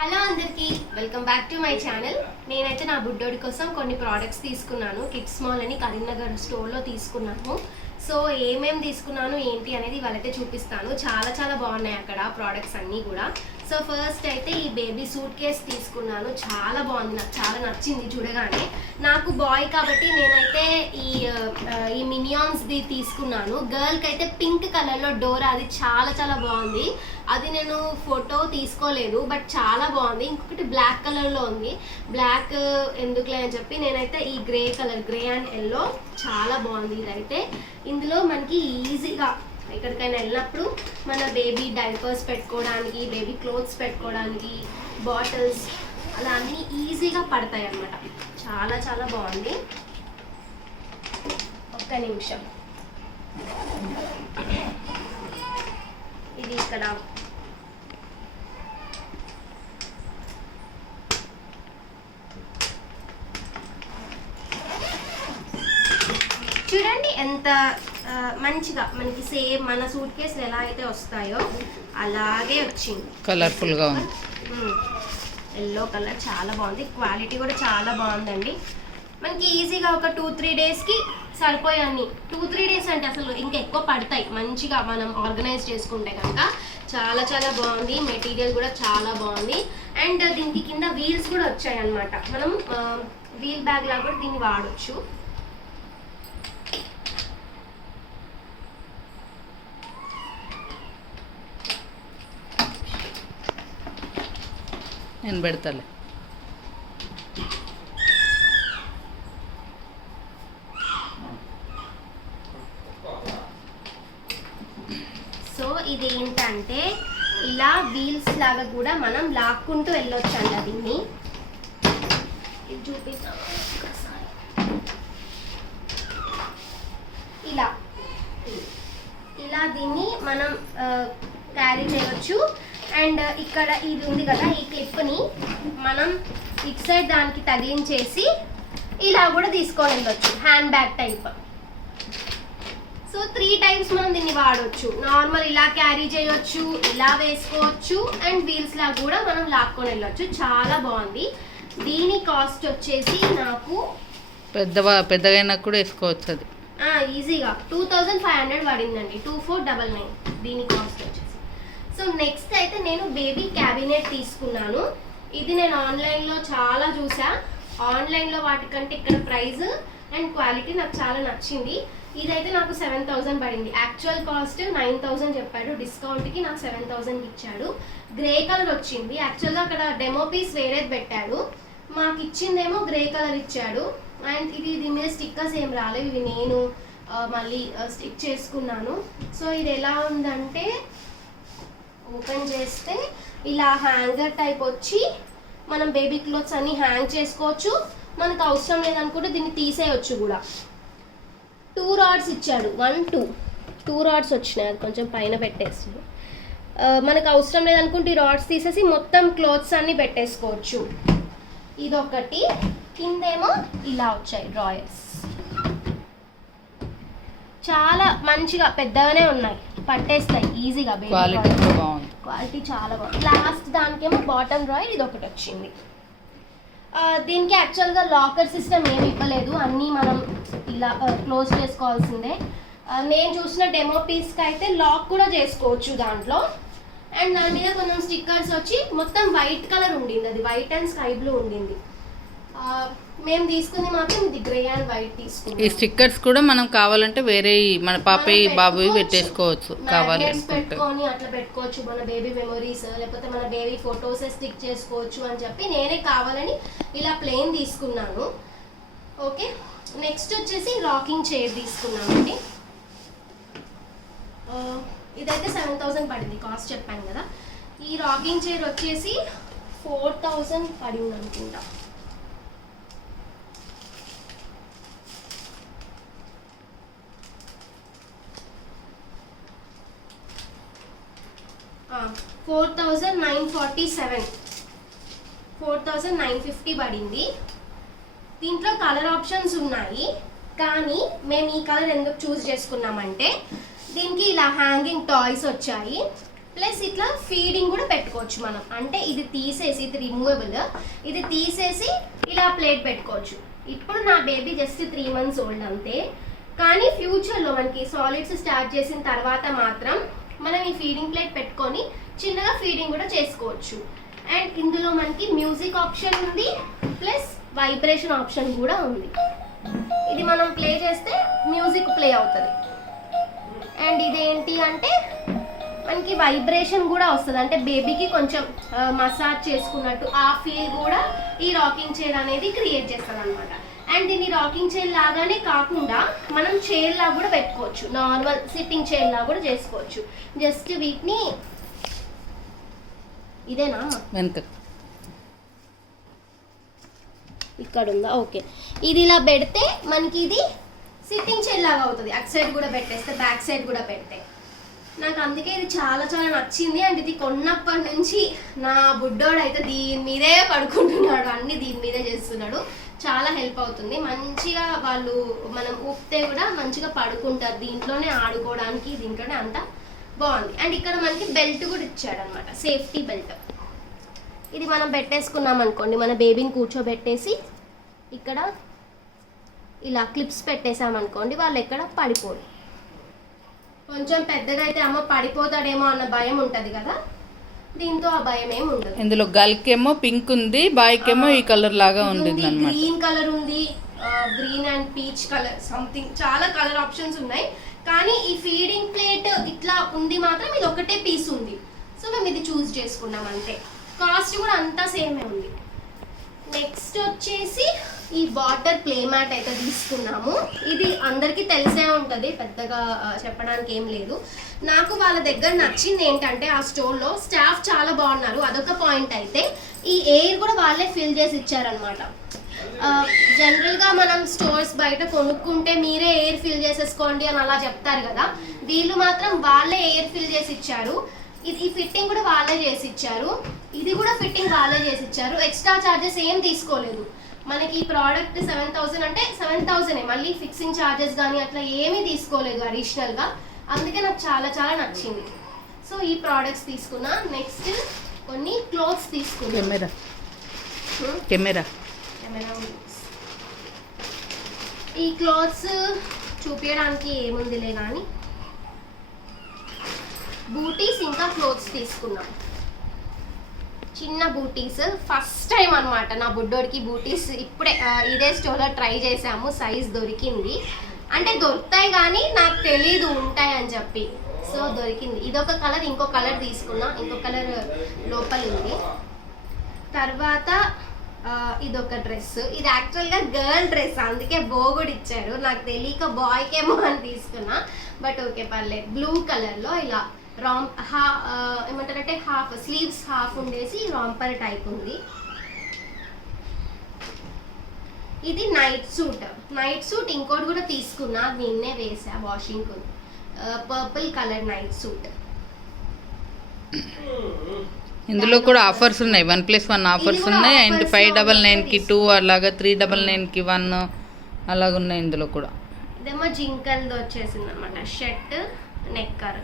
Hello అందరికీ welcome back to my channel. నేనైతే నా బుడ్డోడి కోసం కొన్ని ప్రోడక్ట్స్ తీసుకున్నాను. కిడ్స్ మాల్ అని కరీంనగర్ స్టోర్లో తీసుకున్నాను. సో ఏమేమి తీసుకున్నాను ఏంటి అనేది వాళ్ళైతే చూపిస్తాను. చాలా చాలా బాగున్నాయి అక్కడ ప్రోడక్ట్స్ అన్నీ కూడా. సో ఫస్ట్ అయితే ఈ బేబీ సూట్ కేస్ తీసుకున్నాను. చాలా బాగుంది, నాకు చాలా నచ్చింది చూడగానే. నాకు బాయ్ కాబట్టి నేనైతే ఈ మినియాన్స్ది తీసుకున్నాను. గర్ల్కి అయితే పింక్ కలర్లో డోరా, అది చాలా చాలా బాగుంది. అది నేను ఫోటో తీసుకోలేదు బట్ చాలా బాగుంది. ఇంకొకటి బ్లాక్ కలర్లో ఉంది. బ్లాక్ ఎందుకులే అని చెప్పి నేనైతే ఈ grey colour, grey and yellow చాలా బాగుంది. ఇదైతే ఇందులో మనకి ఈజీగా ఎక్కడికైనా వెళ్ళినప్పుడు మన బేబీ డైపర్స్ పెట్టుకోవడానికి, బేబీ క్లోత్స్ పెట్టుకోవడానికి, బాటిల్స్ అలా అన్నీ ఈజీగా పడతాయి అన్నమాట. చాలా చాలా బాగుంది. ఒక్క నిమిషం, ఇది ఇక్కడ చూడండి ఎంత మంచిగా మనకి సేమ్ మన సూట్ కేసులు ఎలా అయితే వస్తాయో అలాగే వచ్చింది. కలర్ఫుల్గా ఉంది. ఎల్లో కలర్ చాలా బాగుంది. క్వాలిటీ కూడా చాలా బాగుందండి. మనకి ఈజీగా ఒక 2-3 డేస్కి సరిపోయాన్ని. 2-3 డేస్ అంటే అసలు ఇంకా ఎక్కువ పడతాయి మంచిగా మనం ఆర్గనైజ్ చేసుకుంటే కనుక. చాలా చాలా బాగుంది. మెటీరియల్ కూడా చాలా బాగుంది. అండ్ దీనికి కింద వీల్స్ కూడా వచ్చాయి అన్నమాట. మనం వీల్ బ్యాగ్ లాగా కూడా దీన్ని వాడచ్చు. నేను పెడతాలే. సో ఇది ఏంటంటే ఇలా వీల్స్ లాగా కూడా మనం లాక్కుంటూ వెళ్ళొచ్చండి. దీన్ని ఇది చూపిస్తాం. ఇలా ఇలా దీన్ని మనం క్యారీ చేయవచ్చు. అండ్ ఇక్కడ ఇది ఉంది కదా, ఈ క్లిప్ని మనం ఇటు సైడ్ దానికి తగిలించేసి ఇలా కూడా తీసుకొని వెళ్ళొచ్చు, hand bag type. So 3 times మనం దీన్ని వాడవచ్చు. నార్మల్ ఇలా క్యారీ చేయొచ్చు, ఇలా వేసుకోవచ్చు, అండ్ వీల్స్ లాగా కూడా మనం లాక్కొని వెళ్ళొచ్చు. చాలా బాగుంది. దీని కాస్ట్ వచ్చేసి నాకు పెద్దగా కూడా వేసుకోవచ్చు. అది ఈజీగా 2500 పడిందండి. 2499 దీని కాస్ట్ వచ్చేసి. సో నెక్స్ట్ అయితే నేను బేబీ క్యాబినెట్ తీసుకున్నాను. ఇది నేను ఆన్లైన్లో చాలా చూసా. ఆన్లైన్లో వాటికంటే ఇక్కడ ప్రైస్ అండ్ క్వాలిటీ నాకు చాలా నచ్చింది. ఇదైతే నాకు 7000 పడింది. యాక్చువల్ కాస్ట్ 9000 చెప్పాడు. డిస్కౌంట్కి నాకు 7000 ఇచ్చాడు. గ్రే కలర్ వచ్చింది. యాక్చువల్గా అక్కడ డెమో పీస్ వేరేది పెట్టాడు, మాకు ఇచ్చిందేమో గ్రే కలర్ ఇచ్చాడు. అండ్ దీని మీద స్టిక్కర్స్ ఏం రాలేదు. ఇవి నేను మళ్ళీ స్టిక్ చేసుకున్నాను. సో ఇది ఎలా ఉందంటే ఓపెన్ చేస్తే ఇలా హ్యాంగర్ టైప్ వచ్చి మనం బేబీ క్లోత్స్ అన్ని హ్యాంగ్ చేసుకోవచ్చు. మనకు అవసరం లేదనుకుంటే దీన్ని తీసేయచ్చు కూడా. 2 రాడ్స్ ఇచ్చాడు. 2 రాడ్స్ వచ్చినాయి. అది కొంచెం పైన పెట్టేసి మనకు అవసరం లేదనుకుంటే ఈ రాడ్స్ తీసేసి మొత్తం క్లోత్స్ అన్ని పెట్టేసుకోవచ్చు. ఇదొకటి. కిందేమో ఇలా వచ్చాయి డ్రాయర్స్. చాలా మంచిగా పెద్దగానే ఉన్నాయి, పట్టేస్తాయి ఈజీగా. క్వాలిటీ చాలా బాగుంది. లాస్ట్ దానికేమో బాటమ్ డ్రాయర్ ఇది ఒకటి వచ్చింది. దీనికి యాక్చువల్గా లాకర్ సిస్టమ్ ఏమి ఇవ్వలేదు, అన్నీ మనం ఇలా క్లోజ్ చేసుకోవాల్సిందే. నేను చూసిన డెమో పీస్కి అయితే లాక్ కూడా చేసుకోవచ్చు దాంట్లో. అండ్ దాని మీద కొంచెం స్టిక్కర్స్ వచ్చి మొత్తం వైట్ కలర్ ఉండింది. అది వైట్ అండ్ స్కై బ్లూ ఉండింది. మేము తీసుకుంది మాత్రం ఇది గ్రే అండ్ వైట్ తీసుకున్నాం. ఈ స్టిక్కర్స్ కూడా మనం కావాలంటే వేరే మన పాపయ్య బాబువి పెట్టేసుకోవచ్చు. కావాలి పెట్టుకొని అట్లా పెట్టుకోవచ్చు. మన బేబీ మెమరీస్ లేకపోతే మన బేబీ ఫొటోస్ స్టిక్ చేసుకోవచ్చు అని చెప్పి నేనే కావాలని ఇలా ప్లెయిన్ తీసుకున్నాను. ఓకే, నెక్స్ట్ వచ్చేసి రాకింగ్ చైర్ తీసుకున్నామండి. ఇదైతే 7000 పడింది కాస్ట్ చెప్పాను కదా. ఈ రాకింగ్ చైర్ వచ్చేసి 4000 పడింది అనుకుంటా. $4947, 4950 పడింది. దీంట్లో కలర్ ఆప్షన్స్ ఉన్నాయి, కానీ మేము ఈ కలర్ ఎందుకు చూస్ చేసుకున్నామంటే దీనికి ఇలా హ్యాంగింగ్ టాయ్స్ వచ్చాయి. ప్లస్ ఇట్లా ఫీడింగ్ కూడా పెట్టుకోవచ్చు మనం. అంటే ఇది తీసేసి, ఇది రిమూవబుల్, ఇది తీసేసి ఇలా ప్లేట్ పెట్టుకోవచ్చు. ఇప్పుడు నా బేబీ జస్ట్ 3 months ఓల్డ్ అంతే. కానీ ఫ్యూచర్లో మనకి సాలిడ్స్ స్టార్ట్ చేసిన తర్వాత మాత్రం మనం ఈ ఫీడింగ్ ప్లేట్ పెట్టుకొని చిన్నగా ఫీడింగ్ కూడా చేసుకోవచ్చు. అండ్ ఇందులో మనకి మ్యూజిక్ ఆప్షన్ ఉంది, ప్లస్ వైబ్రేషన్ ఆప్షన్ కూడా ఉంది. ఇది మనం ప్లే చేస్తే మ్యూజిక్ ప్లే అవుతుంది. అండ్ ఇదేంటి అంటే మనకి వైబ్రేషన్ కూడా వస్తుంది, అంటే బేబీకి కొంచెం మసాజ్ చేసుకున్నట్టు ఆ ఫీల్ కూడా ఈ రాకింగ్ చైర్ అనేది క్రియేట్ చేస్తుంది అనమాట. అండ్ దీన్ని రాకింగ్ చైర్ లాగానే కాకుండా మనం చైర్ లాగా కూడా పెట్టుకోవచ్చు, నార్మల్ సిట్టింగ్ చైర్ లాగా కూడా చేసుకోవచ్చు. జస్ట్ వీటిని ఇదేనా వెనక ఇక్కడ ఉందా, ఓకే. ఇది ఇలా పెడితే మనకి ఇది సిట్టింగ్ చైర్ లాగా అవుతుంది. అటు సైడ్ కూడా పెట్టేస్తే, బ్యాక్ సైడ్ కూడా పెడితే. నాకు అందుకే ఇది చాలా చాలా నచ్చింది. అండ్ ఇది కొన్నప్పటి నుంచి నా బుడ్డోడు అయితే దీని మీదే పడుకుంటున్నాడు, అన్ని దీని మీదే చేస్తున్నాడు. చాలా హెల్ప్ అవుతుంది. మంచిగా వాళ్ళు మనం ఊపితే కూడా మంచిగా పడుకుంటారు, దీంట్లోనే ఆడుకోవడానికి, దీంట్లోనే అంతా బాగుంది. అండ్ ఇక్కడ మనకి బెల్ట్ కూడా ఇచ్చాడు అనమాట, సేఫ్టీ బెల్ట్. ఇది మనం పెట్టేసుకున్నాం అనుకోండి, మన బేబీని కూర్చోబెట్టేసి ఇక్కడ ఇలా క్లిప్స్ పెట్టేసామనుకోండి, వాళ్ళు ఎక్కడ పడిపోరు. కొంచెం పెద్దగా అయితే అమ్మ పడిపోతాడేమో అన్న భయం ఉంటుంది కదా, దీంతో ఆ భయం ఏమి ఉండదు. ఇందులో గర్ల్కి ఏమో పింక్ ఉంది, బాయ్కి ఏమో ఈ కలర్ లాగా ఉంటుంది అన్నమాట. గ్రీన్ కలర్ ఉంది, green and peach colour, something చాలా కలర్ ఆప్షన్స్ ఉన్నాయి. కానీ ఈ ఫీడింగ్ ప్లేట్ ఇట్లా ఉంది మాత్రం ఇది ఒకటే పీస్ ఉంది. సో మేము ఇది చూస్ చేసుకున్నాం అంతే. కాస్ట్ కూడా అంతా సేమే ఉంది. నెక్స్ట్ వచ్చేసి ఈ వాటర్ ప్లే మ్యాట్ అయితే తీసుకున్నాము. ఇది అందరికీ తెలిసే ఉంటుంది, పెద్దగా చెప్పడానికి ఏం లేదు. నాకు వాళ్ళ దగ్గర నచ్చింది ఏంటంటే ఆ స్టోర్లో స్టాఫ్ చాలా బాగున్నారు, అదొక పాయింట్. అయితే ఈ ఎయిర్ కూడా వాళ్ళే ఫిల్ చేసి ఇచ్చారనమాట. జనరల్గా మనం స్టోర్స్ బయట కొనుక్కుంటే మీరే ఎయిర్ ఫిల్ చేసేసుకోండి అని అలా చెప్తారు కదా, వీళ్ళు మాత్రం వాళ్ళే ఎయిర్ ఫిల్ చేసి ఇచ్చారు. ఇది ఫిట్టింగ్ కూడా వాళ్ళే చేసి ఇచ్చారు, ఇది కూడా ఫిట్టింగ్ వాళ్ళే చేసి ఇచ్చారు. ఎక్స్ట్రా ఛార్జెస్ ఏం తీసుకోలేదు. మనకి ఈ ప్రోడక్ట్ 7,000 అంటే 7,000, మళ్ళీ ఫిక్సింగ్ ఛార్జెస్ కానీ అట్లా ఏమీ తీసుకోలేదు అడిషనల్గా. అందుకే నాకు చాలా చాలా నచ్చింది. సో ఈ ప్రోడక్ట్స్ తీసుకున్నా. నెక్స్ట్ కొన్ని క్లోత్స్ తీసుకున్నా. కెమెరా ఈ క్లోత్స్ చూపించడానికి ఏముందిలే కానీ బూటీస్ ఇంకా క్లోత్స్ తీసుకున్నాం. చిన్న బూటీస్ ఫస్ట్ టైం అనమాట నా బుడ్డోడికి బూటీస్. ఇప్పుడే ఇదే స్టోర్లో ట్రై చేసాము, సైజ్ దొరికింది. అంటే దొరుకుతాయి కానీ నాకు తెలీదు ఉంటాయి అని చెప్పి, సో దొరికింది. ఇదొక కలర్, ఇంకో కలర్ తీసుకున్నా, ఇంకో కలర్ లోపల ఉంది. తర్వాత ఇదొక డ్రెస్, ఇది యాక్చువల్గా గర్ల్ డ్రెస్, అందుకే బోగుడు ఇచ్చారు. నాకు తెలియక బాయ్కేమో అని తీసుకున్నా, బట్ ఓకే పర్లేదు. బ్లూ కలర్లో ఇలా ఏమంటారంటే హాఫ్ స్లీవ్స్ హాఫ్ ఉండేసి రాంపర్ టైప్ ఉంది. ఇది నైట్ సూట్ ఇంకోటి కూడా తీసుకున్నా, నిన్నే వేసా washing, purple colour night suit. ఇందులో కూడా ఆఫర్స్ ఉన్నాయి, 1+1 ఆఫర్స్ ఉన్నాయి. అండ్ 599కి 2 అలాగా 399కి 1 అలాగ ఉన్నాయి ఇందులో కూడా. ఇదేమో జింకల్ది వచ్చేసింది అనమాట, షర్ట్ నెక్కర్.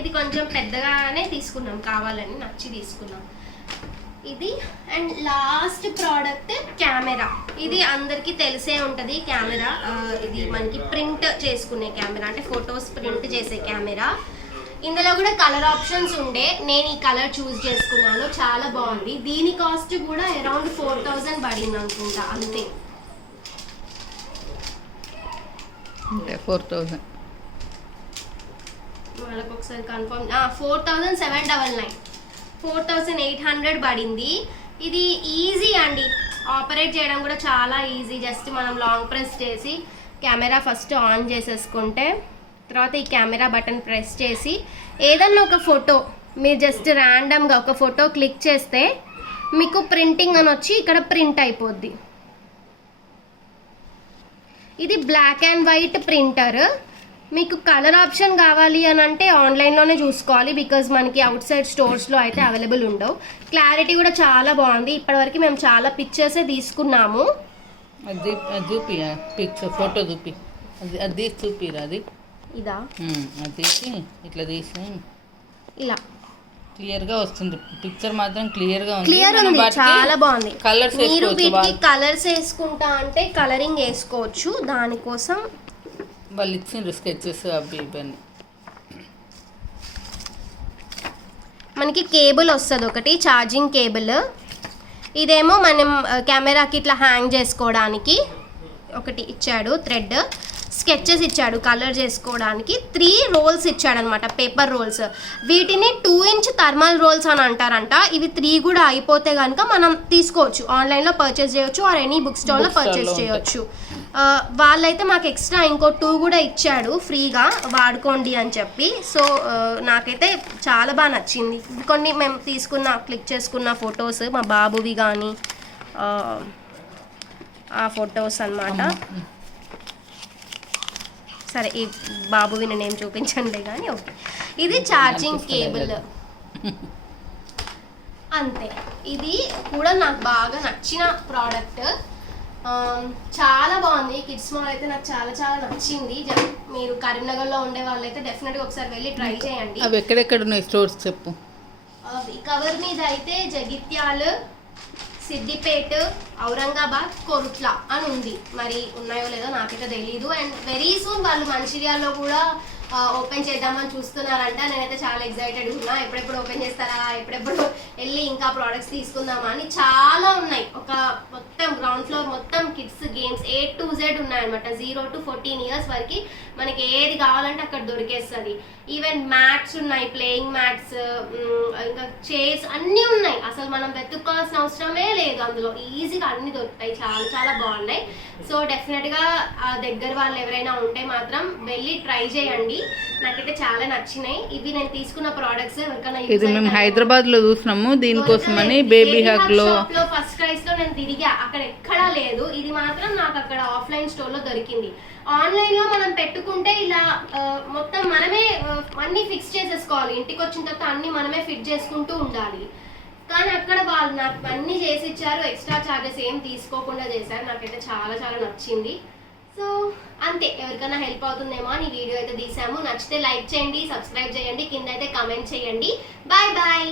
ఇది కొంచెం పెద్దగానే తీసుకున్నాం, కావాలని నచ్చి తీసుకున్నాం ఇది. And last product camera. ఇది అందరికీ తెలిసే ఉంటుంది కెమెరా. ఇది మనకి ప్రింట్ చేసుకునే కెమెరా, అంటే ఫొటోస్ ప్రింట్ చేసే కెమెరా. ఇందులో కూడా కలర్ ఆప్షన్స్ ఉండే, నేను ఈ కలర్ చూస్ చేసుకున్నాను, చాలా బాగుంది. దీని కాస్ట్ కూడా అరౌండ్ 4,000 పడింది అనుకుంటా, అంతే. 4,000 వాళ్ళకి ఒకసారి కన్ఫర్మ్ 4,799, 4,800 పడింది. ఇది ఈజీ అండి, ఆపరేట్ చేయడం కూడా చాలా ఈజీ. జస్ట్ మనం లాంగ్ ప్రెస్ చేసి కెమెరా ఫస్ట్ ఆన్ చేసేసుకుంటే, తర్వాత ఈ కెమెరా బటన్ ప్రెస్ చేసి ఏదన్నా ఒక ఫోటో మీరు జస్ట్ ర్యాండమ్గా ఒక ఫోటో క్లిక్ చేస్తే మీకు ప్రింటింగ్ అని వచ్చి ఇక్కడ ప్రింట్ అయిపోద్ది. ఇది బ్లాక్ అండ్ వైట్ ప్రింటర్. మీకు కలర్ ఆప్షన్ కావాలి అని అంటే ఆన్లైన్లోనే చూసుకోవాలి, బికాజ్ మనకి అవుట్ సైడ్ స్టోర్స్లో అయితే అవైలబుల్ ఉండవు. క్లారిటీ కూడా చాలా బాగుంది. ఇప్పటివరకు మేము చాలా పిక్చర్సే తీసుకున్నాము. అది చూపి పిక్చర్ ఫోటో చూపి, అది చూపిరా, అది ఇదా అది తీసి ఇట్లా తీసి ఇలా క్లియర్ గా వస్తుంది, పిక్చర్ మాత్రం క్లియర్ గా క్లియర్ ఉంది, చాలా బాగుంది. కలర్స్ మీరు వీటికి కలర్స్ వేసుకుంటా అంటే కలరింగ్ వేసుకోవచ్చు. దానికోసం వాళ్ళు ఇచ్చిన స్కెచెస్ అవి ఇవన్నీ. మనకి కేబుల్ వస్తుంది ఒకటి, ఛార్జింగ్ కేబుల్. ఇదేమో మనం కెమెరాకి ఇట్లా హ్యాంగ్ చేసుకోవడానికి ఒకటి ఇచ్చాడు, థ్రెడ్. స్కెచెస్ ఇచ్చాడు కలర్ చేసుకోవడానికి. 3 రోల్స్ ఇచ్చాడు అనమాట, పేపర్ రోల్స్. వీటిని 2 ఇంచ్ థర్మల్ రోల్స్ అని అంటారంట. ఇవి 3 కూడా అయిపోతే కనుక మనం తీసుకోవచ్చు, ఆన్లైన్లో పర్చేస్ చేయొచ్చు, ఆర్ ఎనీ బుక్ స్టాల్లో పర్చేస్ చేయొచ్చు. వాళ్ళైతే మాకు ఎక్స్ట్రా ఇంకో 2 కూడా ఇచ్చాడు ఫ్రీగా, వాడుకోండి అని చెప్పి. సో నాకైతే చాలా బాగా నచ్చింది. కొన్ని మేము క్లిక్ చేసుకున్న ఫొటోస్, మా బాబువి కానీ ఆ ఫొటోస్ అన్నమాట. సరే ఈ బాబువి నేనేం చూపించండి కానీ ఓకే. ఇది ఛార్జింగ్ కేబుల్ అంతే. ఇది కూడా నాకు బాగా నచ్చిన ప్రోడక్ట్, చాలా బాగుంది. కిడ్స్ మాల్ అయితే నాకు చాలా చాలా నచ్చింది. మీరు కరీంనగర్లో ఉండే వాళ్ళైతే డెఫినెట్గా ఒకసారి వెళ్ళి ట్రై చేయండి. అవి ఎక్కడెక్కడ ఉన్నాయి స్టోర్స్ చెప్పు. ఈ కవర్ మీద అయితే జగిత్యాల్, సిద్దిపేట, ఔరంగాబాద్, కొరుట్ల అని ఉంది. మరి ఉన్నాయో లేదో నాకైతే తెలీదు. అండ్ వెరీ సూన్ వాళ్ళు మంచిర్యాలలో కూడా ఓపెన్ చేద్దామని చూస్తున్నారంట. నేనైతే చాలా ఎక్సైటెడ్ ఉన్నా, ఎప్పుడెప్పుడు ఓపెన్ చేస్తారా, ఎప్పుడెప్పుడు వెళ్ళి ఇంకా ప్రోడక్ట్స్ తీసుకుందామా అని. చాలా ఉన్నాయి, ఒక మొత్తం గ్రౌండ్ ఫ్లోర్ మొత్తం kids games A to Z ఉన్నాయన్నమాట. 0 to 14 ఇయర్స్ వరకు మనకి ఏది కావాలంటే అక్కడ దొరికేస్తుంది. ఈవెన్ మ్యాట్స్ ఉన్నాయి, ప్లేయింగ్ మ్యాట్స్, ఇంకా చైర్స్ అన్నీ ఉన్నాయి. అసలు మనం వెతుక్కోవాల్సిన అవసరమే లేదు, అందులో ఈజీగా అన్ని దొరుకుతాయి. చాలా చాలా బాగున్నాయి. సో డెఫినెట్గా ఆ దగ్గర వాళ్ళు ఎవరైనా ఉంటే మాత్రం వెళ్ళి ట్రై చేయండి. నాకైతే చాలా నచ్చినాయి. ఇవి నేను తీసుకున్న ప్రోడక్ట్స్ ఎవరికైనా ఇది మేము హైదరాబాద్ లో చూసినాము, దీనికోసమని బేబీ హగ్ లో ఫస్ట్ ప్రైస్ లో నేను తిరిగా, అక్కడ ఎక్కడా లేదు. ఇది మాత్రం నాకు అక్కడ ఆఫ్లైన్ స్టోర్ లో దొరికింది. ఆన్లైన్ లో మనం పెట్టుకుంటే ఇలా మొత్తం మనమే అన్ని ఫిక్స్ చేసేసుకోవాలి. ఇంటికి వచ్చిన తర్వాత అన్ని మనమే ఫిట్ చేసుకుంటూ ఉండాలి. కానీ అక్కడ వాళ్ళు నాకు అన్ని చేసి ఇచ్చారు, ఎక్స్ట్రా చార్జెస్ ఏం తీసుకోకుండా చేశారు. నాకైతే చాలా చాలా నచ్చింది. సో అంతే, ఎవరికైనా హెల్ప్ అవుతుందేమో అని వీడియో అయితే తీసాము. నచ్చితే లైక్ చేయండి, సబ్స్క్రైబ్ చేయండి, కింద అయితే కమెంట్ చేయండి. Bye bye.